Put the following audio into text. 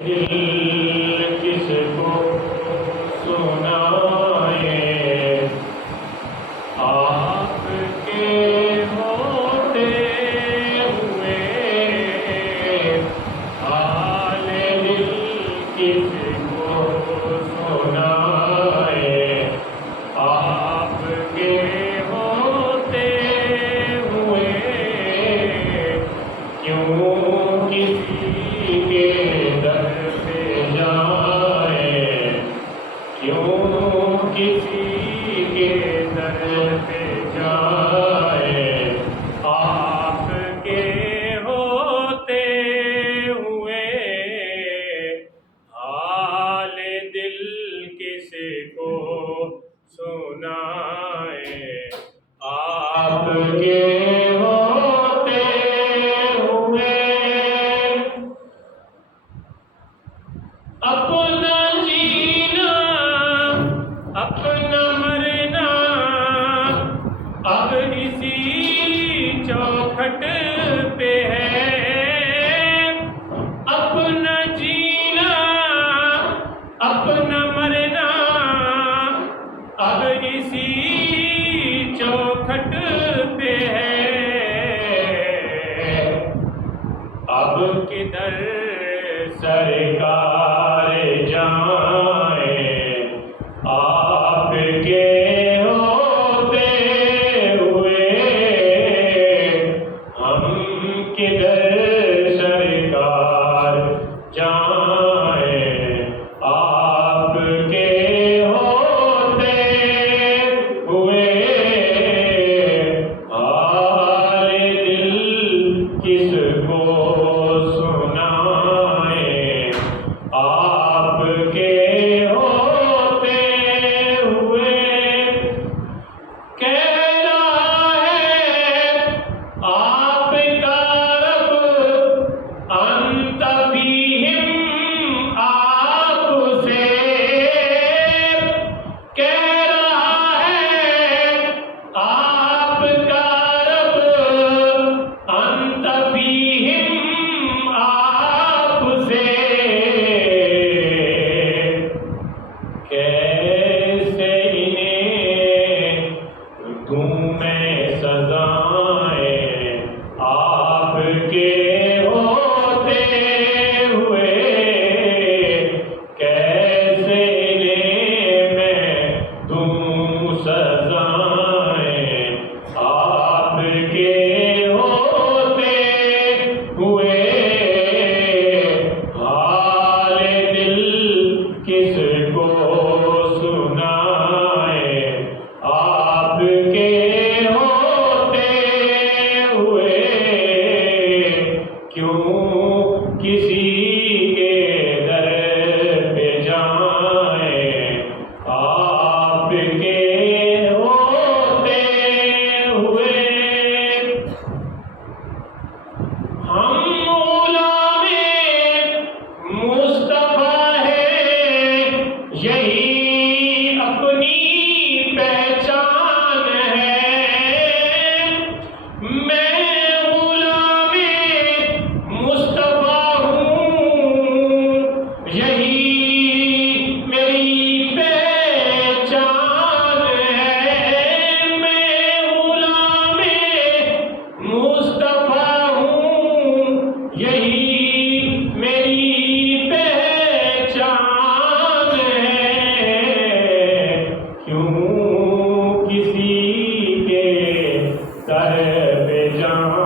دل کس کو سنائے، آپ کے ہوتے ہوئے حال دل کس کو سنائے، آپ کے ہوتے ہوئے کیوں کسی کے در پہ جائے، کیوں کسی کے در پہ جائے، آپ کے ہوتے ہوئے حال دل کس کو سنائے، آپ کے ہوتے ہوئے اپنا جینا اپنا مرنا اب اسی چوکھٹ پہ ہے، اپنا جینا اپنا مرنا اب اسی چوکھٹ پہ ہے، اب کدھر سرکار جائیں، آپ کے ہوتے ہوئے ہم کدھر سرکار جائیں، آپ کے ہوتے ہوئے حال دل کس کو سنائے، آپ کے ہوتے ہوئے کہہ رہا ہے آپ کا رب انت فیہم آپ سے، کہہ رہا ہے آپ کا رب انت فیہم آپ سے، کیسے انہیں دوں میں سزائیں، آپ کے ہوتے ہوئے کیسے انہیں میں دوں سزائیں، آپ کے ہوتے ہوئے حال دل کس کو سنائے، آپ کے ہوتے ہوئے کیوں کسی کے در پہ جائیں، آپ کے ہوتے ہوئے ہم غلام مصطفیٰ ہیں، یہی اپنی پہچان ہے، میں غلام مصطفیٰ ہوں، یہی میری پہچان ہے، میں غلام مصطفیٰ ہوں، یہی میری پہچان ہے، کیوں کسی کے در پہ جائیں۔